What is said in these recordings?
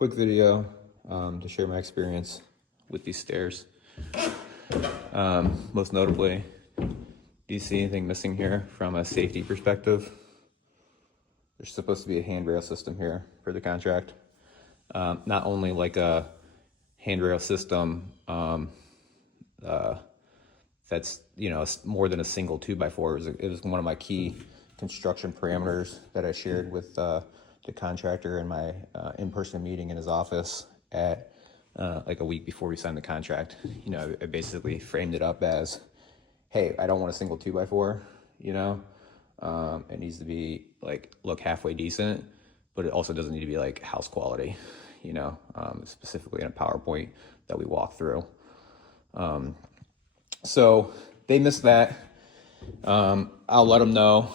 quick video to share my experience with these stairs. Most notably, do you see anything missing here from a safety perspective? There's supposed to be a handrail system here for the contract. Not only like a handrail system that's, more than a single 2x4. It was one of my key construction parameters that I shared with the contractor in my in-person meeting in his office at like a week before we signed the contract. I basically framed it up as, hey, I don't want a single 2x4, it needs to be look halfway decent, but it also doesn't need to be like house quality, specifically in a PowerPoint that we walk through. So they missed that. I'll let them know.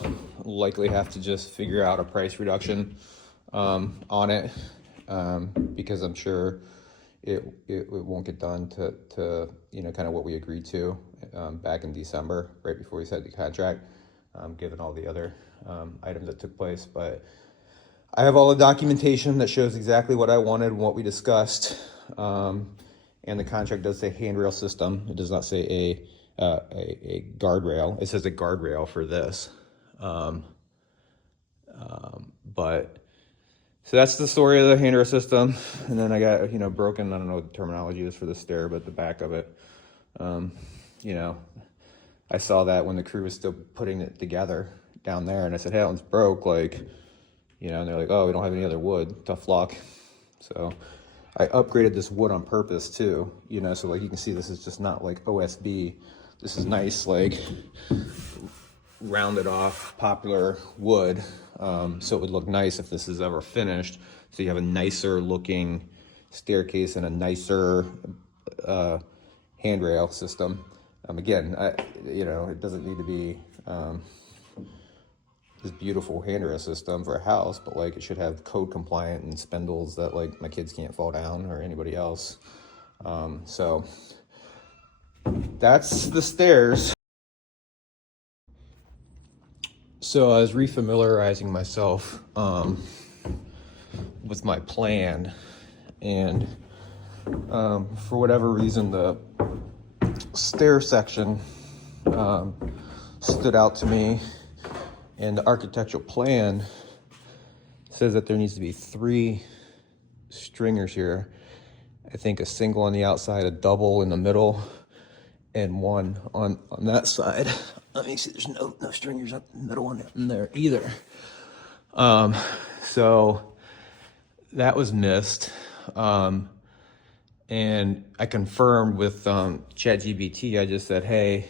Likely have to just figure out a price reduction on it because I'm sure it won't get done to kind of what we agreed to back in December, right before we signed the contract, given all the other items that took place. But I have all the documentation that shows exactly what I wanted and what we discussed. And the contract does say handrail system. It does not say a guardrail. It says a guardrail for this. But so that's the story of the handrail system. And then I got, broken, I don't know what the terminology is for the stair, but the back of it. I saw that when the crew was still putting it together down there, and I said, hey, that one's broke, and they're like, oh, we don't have any other wood, tough luck. So I upgraded this wood on purpose too, so you can see this is just not like OSB. This is nice, rounded off poplar wood. So it would look nice if this is ever finished. So you have a nicer looking staircase and a nicer handrail system. Again, it doesn't need to be this beautiful handrail system for a house, but it should have code compliant and spindles that my kids can't fall down or anybody else. So that's the stairs. So I was refamiliarizing myself with my plan, and for whatever reason the stair section stood out to me. And the architectural plan says that there needs to be 3 stringers here. I think a single on the outside, a double in the middle, and one on that side. Let me see, there's no stringers up in the middle one in there either. So that was missed. And I confirmed with ChatGPT. I just said, hey,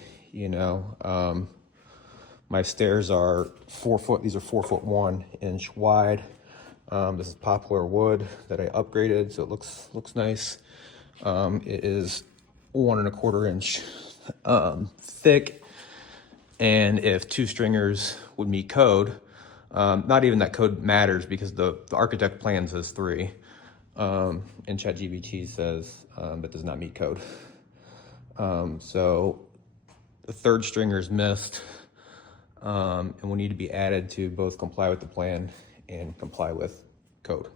my stairs are 4 foot. These are 4'1" wide. This is poplar wood that I upgraded, so it looks nice. It is 1 1/4 inch thick, and if 2 stringers would meet code, not even that code matters because the architect plan says 3, and ChatGPT says that does not meet code. So the 3rd stringer is missed. And will need to be added to both comply with the plan and comply with code.